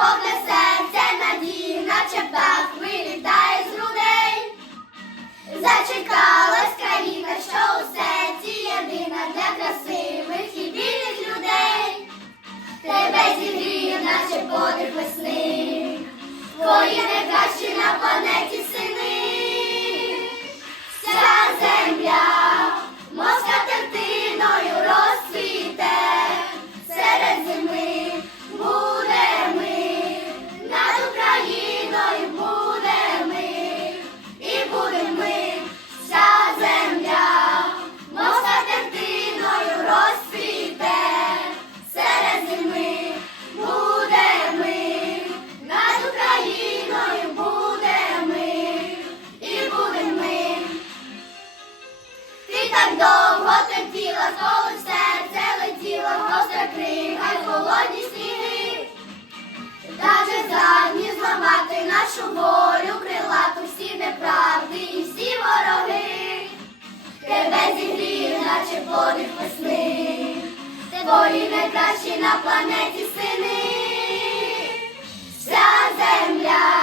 повне серце надії, наче птах вилітає з грудей. Зачекалась країна, що у серці єдина для красивих і білих людей. Тебе зігріє, наче подих весни, твої найкращі на планеті. нашу волю крилату всі неправди і всі вороги, тебе зігрі, наче подих весни, твої найкращі на планеті сини, вся земля.